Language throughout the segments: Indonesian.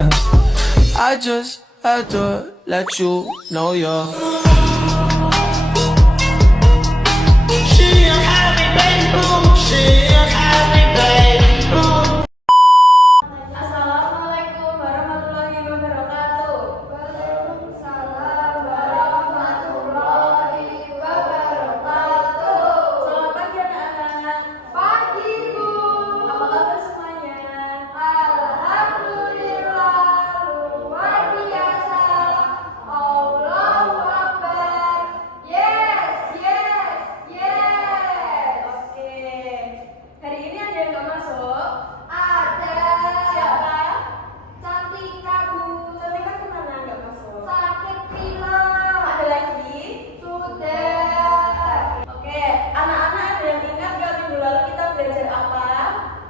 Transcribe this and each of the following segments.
I just had to let you know you're. She a happy baby, she a happy baby. Assalamualaikum warahmatullahi wabarakatuh. Waalaikumsalam warahmatullahi wabarakatuh. Selamat pagi anak-anak. Pagi Bu. Apa kabar semuanya? Alhamdulillah luar biasa. Allahu Akbar. Yes, yes, yes. Oke. Hari ini ada yang nggak masuk? Ada. Siapa? Cantika Bu. Cantika kemana nggak masuk? Sakit pilek. Ada lagi? Sudah. Oke, anak-anak ada yang ingat nggak minggu lalu kita belajar apa?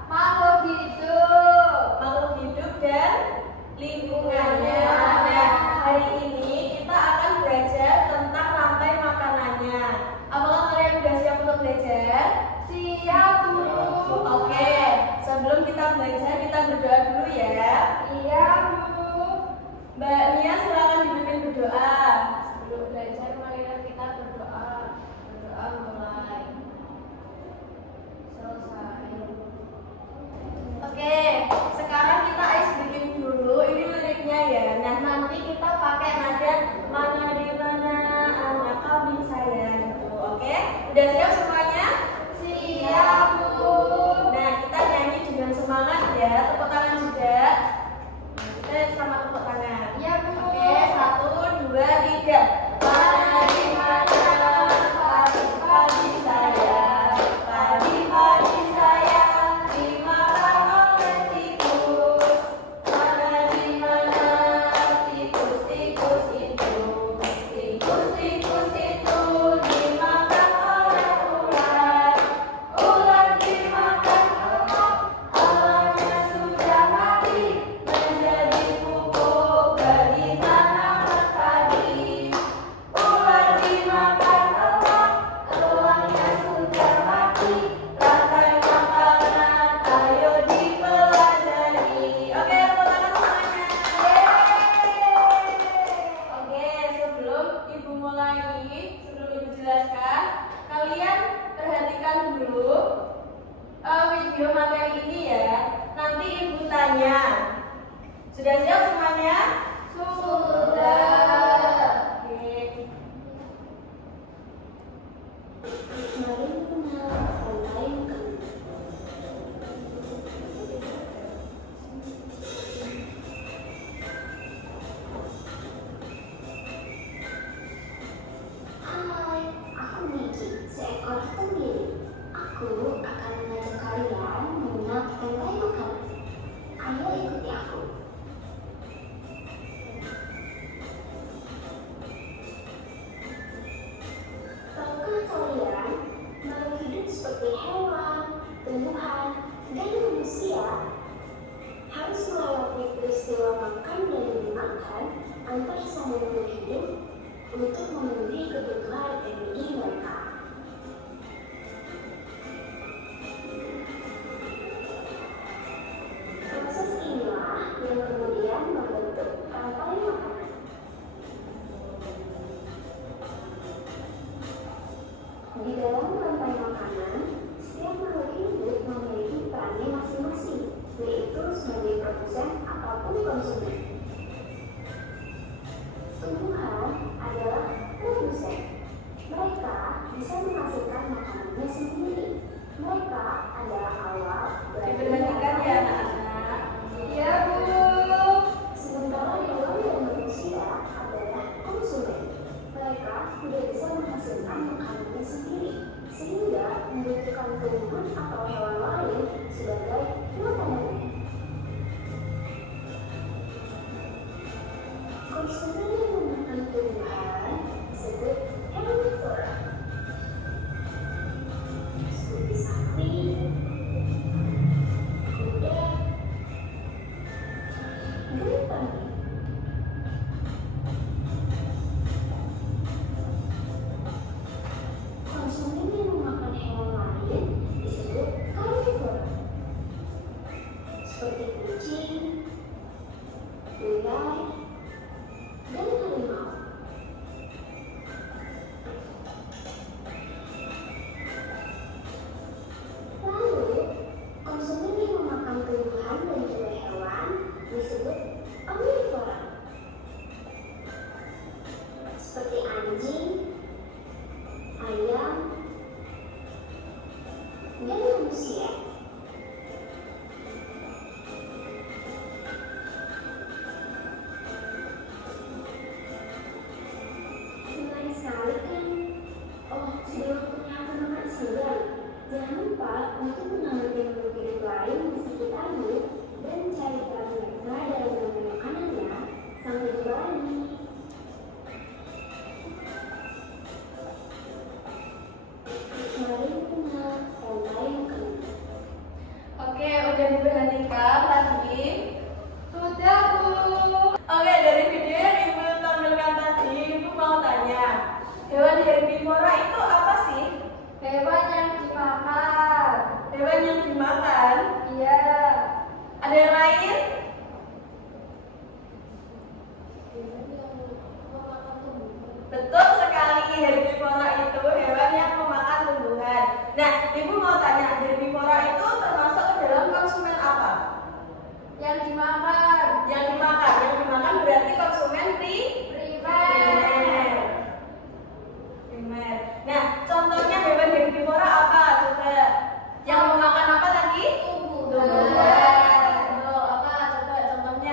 Makhluk hidup. Makhluk hidup dan lingkungannya. Nah, hari ini kita akan belajar tentang rantai makanannya. Apakah kalian sudah siap untuk belajar? Siap Bu. Oke, sebelum kita belajar kita berdoa dulu ya. Iya Bu. Mbak Nia silakan dipimpin berdoa. Sebelum belajar mari kita berdoa. Berdoa mulai. Selesai. Oke, sekarang kita ice breaking dulu. Ini liriknya ya. Nah, nanti kita pakai nada mana di mana anak kambing saya gitu. Oke, udah siap semuanya? Siap Bu. Nah, kita nyanyi dengan semangat ya. Tepuk tangan juga. Kita sama tepuk tangan. Iya Bu. Oke, 1, 2, 3. Mana di mana pagi-pagi saya, pagi-pagi saya dimakan oleh tikus. Mana di mana tikus-tikus itu, tikus-tikus itu dimakan oleh ular. Ular dimakan emaknya sudah mati, menjadi pupuk bagi tanaman padi. Ular dimakan emaknya sudah mati, rantai makanan ayo dipelajari. Oke, tepuk tangan semuanya. Oke, sebelum Ibu mulai, sebelum Ibu jelaskan, kalian perhatikan dulu video materi ini ya. Nanti Ibu tanya. Sudah siap semuanya? Sudah. Oke. Mari mengenal rantai makanan. Hai, aku Miki, seekor tenggiri. Aku akan mengajak kalian mengenal rantai makanan. Ayo ikuti aku. Tahukah kalian, makhluk hidup seperti hewan, tumbuhan, dan manusia harus melewati peristiwa makan dan dimakan antar sama makhluk hidup untuk memenuhi kebutuhan energi mereka. Proses inilah yang kemudian membentuk rantai makanan. Di dalam rantai makanan, setiap makhluk hidup memiliki perannya masing-masing, yaitu sebagai produsen ataupun konsumen. Tumbuhan adalah produsen. Mereka bisa menghasilkan makanannya sendiri. Mereka adalah awal Diperhatikan ya anak-anak. Iya Bu. Sementara hewan dan manusia adalah konsumen. Mereka tidak bisa menghasilkan makanannya sendiri, sehingga membutuhkan tumbuhan atau hewan lain sebagai makanannya. Konsumen yang memakan tumbuhan disebut herbivora. Seperti sapi, kuda, dan kambing. Konsumen yang memakan hewan lain disebut karnivora. Seperti kucing, ular, dan harimau. Lalu, konsumen yang memakan tumbuhan dan juga hewan disebut omnivora, seperti anjing, ayam, dan manusia. Menarik sekali kan? Oh, sebelum aku makan siang, jangan lupa untuk mengamati makhluk hidup lain di sekitarmu dan cari tahu mereka dalam berbagai makanannya. Sampai jumpa lagi. Mari bunga, rantai makanan. Oke, udah diperhatikan tadi? Sudah, Bu. Oke, dari video yang Ibu tampilkan tadi, Ibu mau tanya, hewan herbivora itu apa sih? Hewan yang dimakan. Hewan yang dimakan? Iya. Ada yang lain? Betul sekali, herbivora itu hewan yang memakan tumbuhan. Nah, Ibu mau tanya, herbivora itu termasuk ke dalam konsumen apa? Yang dimakan. Yang dimakan berarti konsumen primer. Nah, contohnya hewan herbivora apa? Coba. Yang memakan apa tadi? Tumbuhan. Betul. Apa? Coba contohnya.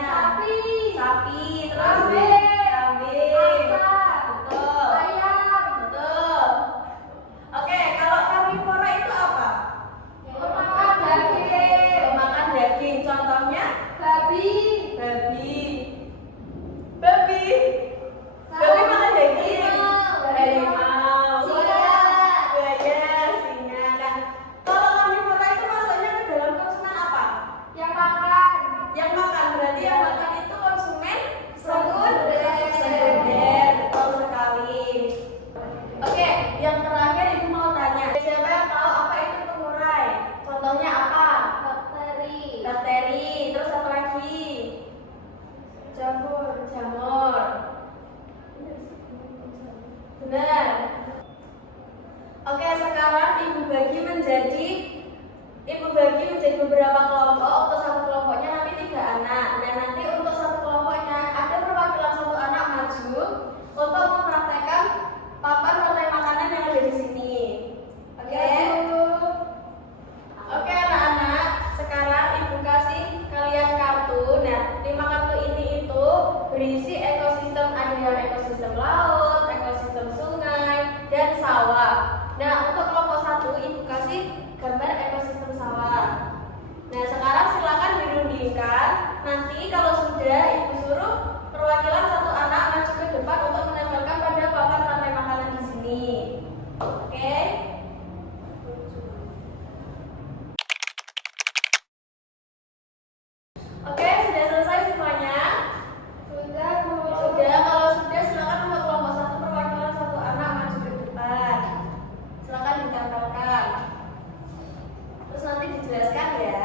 Sapi. Terus kambing. Angsa. Betul. Ayam. Betul. Oke, kalau karnivora itu apa? Memakan daging. Memakan daging. Contohnya? Babi. Babi. Babi makan daging. Harimau. Buaya, singa. Nah, kalau karnivora itu masuknya ke dalam konsumen apa? Yang makan. Yang makan berarti yang makan itu konsumen sekunder. Betul sekali. Oke, yang terakhir Ibu mau tanya, siapa yang tahu apa itu pengurai? Contohnya apa? Bakteri. Terus apa lagi? Jamur. Benar. Oke, sekarang Ibu bagi menjadi beberapa kelompok. Untuk satu kelompoknya nanti 3 anak. Nah, nanti untuk satu kelompoknya ada perwakilan 1 anak maju untuk mempraktekkan papan rantai makanan yang ada di sini. Oke? Oke, anak-anak. Sekarang Ibu kasih kalian kartu. Nah, 5 kartu ini itu berisi ekosistem, ada yang ekosistem laut, ekosistem sungai, dan sawah. Nah, untuk kelompok 1 Ibu kasih gambar ekosistem sawah. Nah, sekarang silakan dirundingkan. Nanti kalau sudah Ibu suruh perwakilan 1 anak maju ke depan untuk menempelkan pada papan rantai makanan di sini. Oke? Oke, sudah selesai semuanya? Sudah, Bu. Sudah, kalau sudah silakan untuk kelompok 1 perwakilan 1 anak maju ke depan. Silakan ditempelkan. Terus nanti dijelaskan ya.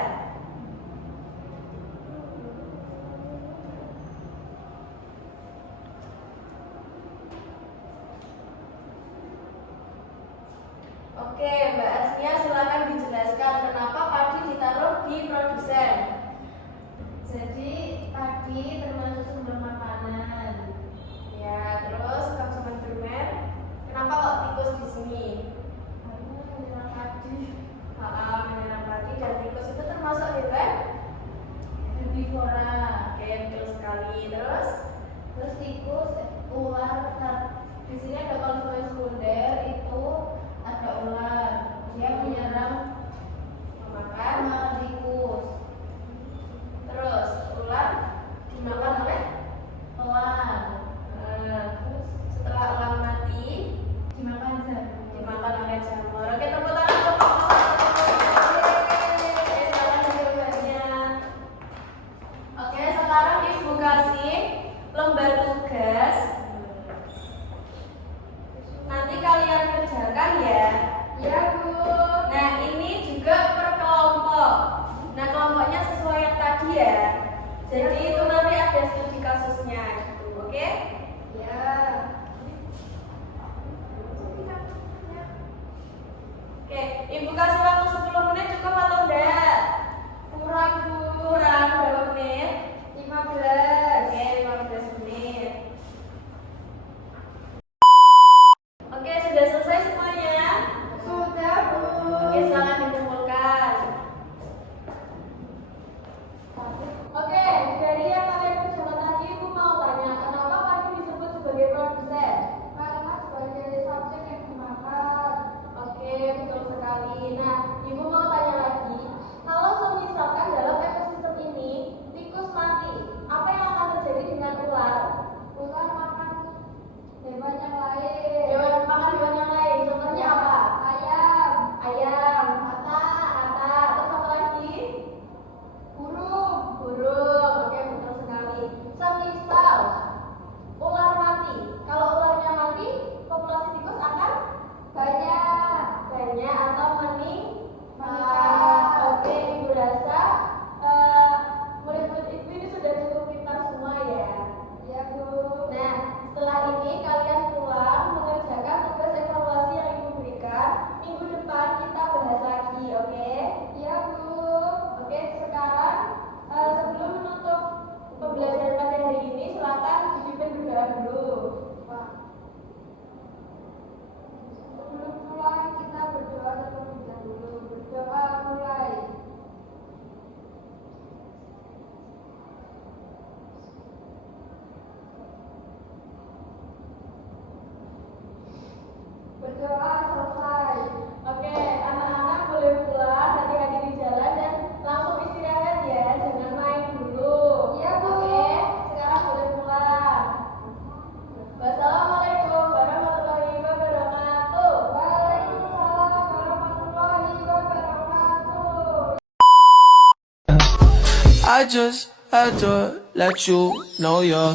Oke, Mbak Asnia silakan dijelaskan kenapa padi ditaruh di produsen. Jadi padi termasuk sumber makanan. Ya, terus konsumen primer. Kenapa kok tikus di sini? Karena mineral padi. Menanam padi dan tikus itu termasuk hewan Herbivora. Oke, betul sekali. Terus Tikus, ular. Di sini ada konsumen sekunder, itu ada ular. Dia menyerang memakan. tikus. Terus ular dimakan oleh Elang. terus setelah elang mati Dimakan jamur. dimakan oleh jamur. Oke, tepuk tangan untuk Pak Muhammad. Oke, silakan jawabannya. Oke, sekarang Ibu kasih lembar tugas. Nanti kalian kerjakan ya. Ya, Bu. Nah, ini I just had to let you know you're